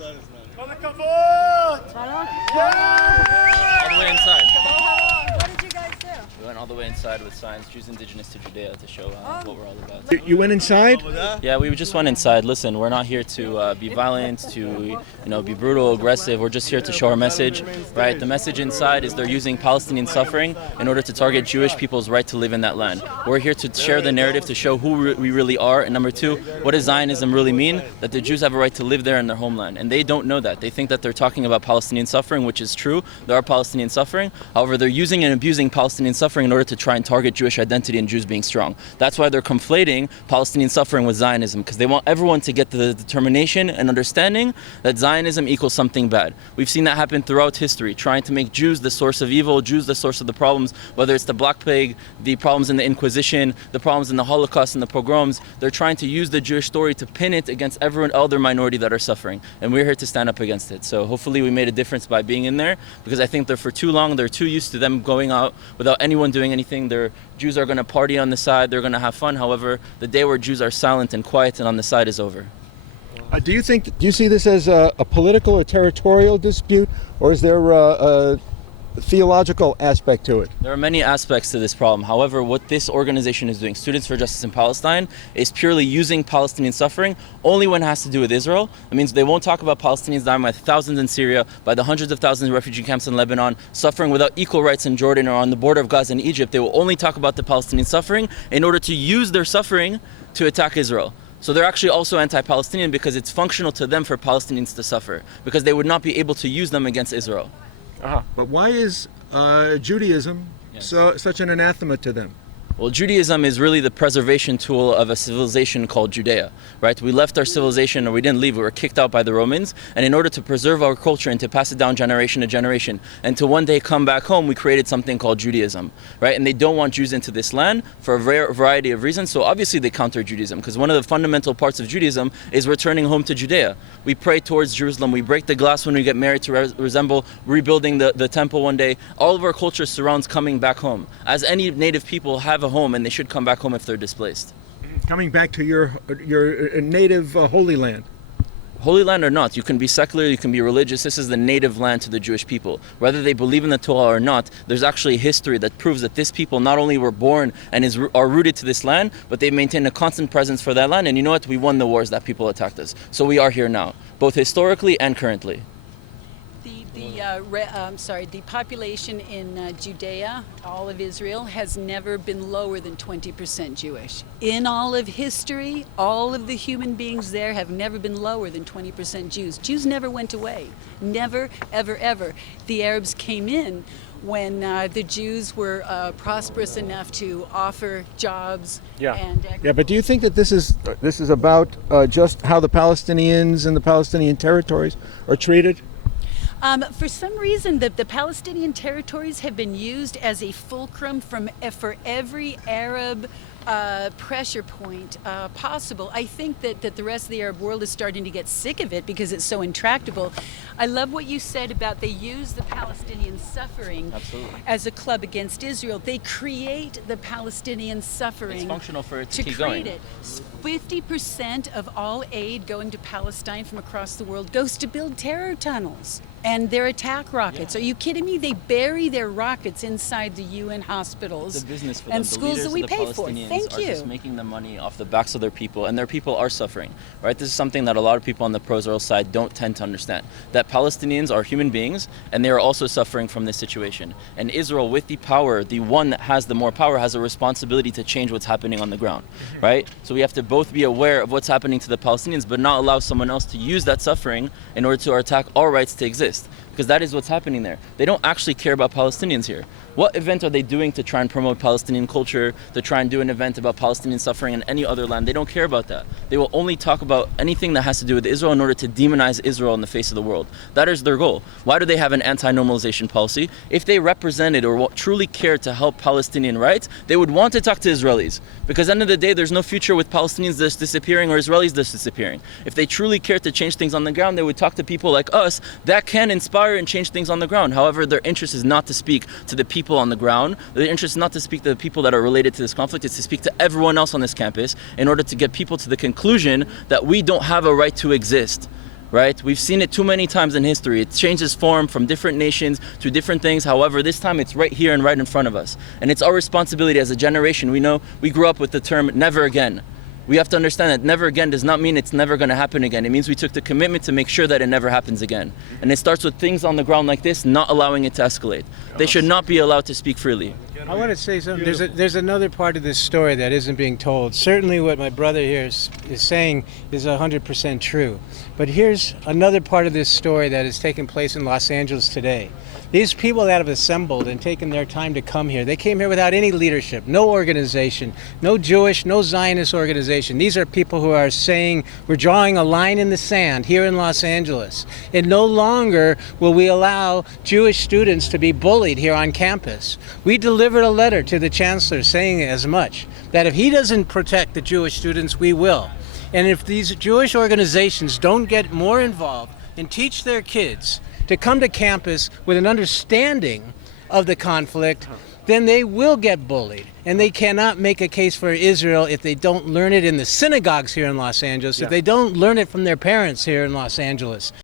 All the way inside. What did you guys do? We went all the way inside with signs, Jews indigenous to Judea, to show what we're all about. You went inside? Yeah, we just went inside. Listen, we're not here to be violent, to be brutal, aggressive. We're just here to show our message, right? The message inside is they're using Palestinian suffering in order to target Jewish people's right to live in that land. We're here to share the narrative, to show who we really are, and number two, what does Zionism really mean? That the Jews have a right to live there in their homeland, and they don't know that. They think that they're talking about Palestinian suffering, which is true. There are Palestinian suffering. However, they're using and abusing Palestinian suffering in order to try and target Jewish identity and Jews being strong. That's why they're conflating Palestinian suffering with Zionism, because they want everyone to get the determination and understanding that Zionism equals something bad. We've seen that happen throughout history, trying to make Jews the source of evil, Jews the source of the problems, whether it's the Black Plague, the problems in the Inquisition, the problems in the Holocaust and the pogroms. They're trying to use the Jewish story to pin it against every other minority that are suffering, and we're here to stand up against it. So hopefully we made a difference by being in there, because I think they're for too long, they're too used to them going out without anyone doing anything. Their Jews are going to party on the side, they're going to have fun. However, the day where Jews are silent and quiet and on the side is over. Do you see this as a political or territorial dispute, or is there a theological aspect to it? There are many aspects to this problem. However, what this organization is doing, Students for Justice in Palestine, is purely using Palestinian suffering only when it has to do with Israel. That means they won't talk about Palestinians dying by thousands in Syria, by the hundreds of thousands in refugee camps in Lebanon, suffering without equal rights in Jordan or on the border of Gaza and Egypt. They will only talk about the Palestinian suffering in order to use their suffering to attack Israel. So they're actually also anti-Palestinian because it's functional to them for Palestinians to suffer, because they would not be able to use them against Israel. But why is Judaism such an anathema to them? Well, Judaism is really the preservation tool of a civilization called Judea, right? We left our civilization, or we didn't leave, we were kicked out by the Romans, and in order to preserve our culture and to pass it down generation to generation, and to one day come back home, we created something called Judaism, right? And they don't want Jews into this land for a variety of reasons, so obviously they counter Judaism, because one of the fundamental parts of Judaism is returning home to Judea. We pray towards Jerusalem, we break the glass when we get married to resemble rebuilding the temple one day. All of our culture surrounds coming back home. As any native people have a home, and they should come back home if they're displaced. Coming back to your native Holy Land. Holy land or not, you can be secular, you can be religious. This is the native land to the Jewish people. Whether they believe in the Torah or not, there's actually history that proves that this people not only were born and are rooted to this land, but they maintain a constant presence for that land. And you know what? We won the wars that people attacked us. So we are here now, both historically and currently. The population in Judea, all of Israel, has never been lower than 20% Jewish. In all of history, all of the human beings there have never been lower than 20% Jews. Jews never went away. Never, ever, ever. The Arabs came in when the Jews were prosperous enough to offer jobs. But do you think that this is about just how the Palestinians and the Palestinian territories are treated? For some reason, the Palestinian territories have been used as a fulcrum for every Arab pressure point possible. I think that the rest of the Arab world is starting to get sick of it because it's so intractable. I love what you said about they use the Palestinian suffering as a club against Israel. They create the Palestinian suffering. It's functional for it to keep create going. it. 50% of all aid going to Palestine from across the world goes to build terror tunnels and their attack rockets. Are you kidding me? They bury their rockets inside the UN hospitals it's a business for and them. schools that we pay for. Thank are you. Just making the money off the backs of their people, and their people are suffering, right? This is something that a lot of people on the pro-Israel side don't tend to understand, that Palestinians are human beings, and they are also suffering from this situation. And Israel, with the power, the one that has the more power, has a responsibility to change what's happening on the ground, right? So we have to both be aware of what's happening to the Palestinians, but not allow someone else to use that suffering in order to attack our rights to exist. Because that is what's happening there. They don't actually care about Palestinians here. What event are they doing to try and promote Palestinian culture, to try and do an event about Palestinian suffering in any other land? They don't care about that. They will only talk about anything that has to do with Israel in order to demonize Israel in the face of the world. That is their goal. Why do they have an anti-normalization policy? If they represented or truly cared to help Palestinian rights, they would want to talk to Israelis. Because at the end of the day, there's no future with Palestinians just disappearing or Israelis just disappearing. If they truly cared to change things on the ground, they would talk to people like us that can inspire and change things on the ground. However, their interest is not to speak to the people on the ground. Their interest is not to speak to the people that are related to this conflict. It's to speak to everyone else on this campus in order to get people to the conclusion that we don't have a right to exist. right? We've seen it too many times in history. It changes form from different nations to different things. However, this time it's right here and right in front of us. And it's our responsibility as a generation. We know we grew up with the term never again. We have to understand that never again does not mean it's never going to happen again. It means we took the commitment to make sure that it never happens again. And it starts with things on the ground like this, not allowing it to escalate. They should not be allowed to speak freely. I want to say something. There's another part of this story that isn't being told. Certainly what my brother here is saying is 100% true. But here's another part of this story that is taking place in Los Angeles today. These people that have assembled and taken their time to come here, they came here without any leadership, no organization, no Jewish, no Zionist organization. These are people who are saying we're drawing a line in the sand here in Los Angeles. And no longer will we allow Jewish students to be bullied here on campus. We delivered a letter to the chancellor saying as much, that if he doesn't protect the Jewish students, we will. And if these Jewish organizations don't get more involved and teach their kids to come to campus with an understanding of the conflict, then they will get bullied. And they cannot make a case for Israel if they don't learn it in the synagogues here in Los Angeles, if they don't learn it from their parents here in Los Angeles.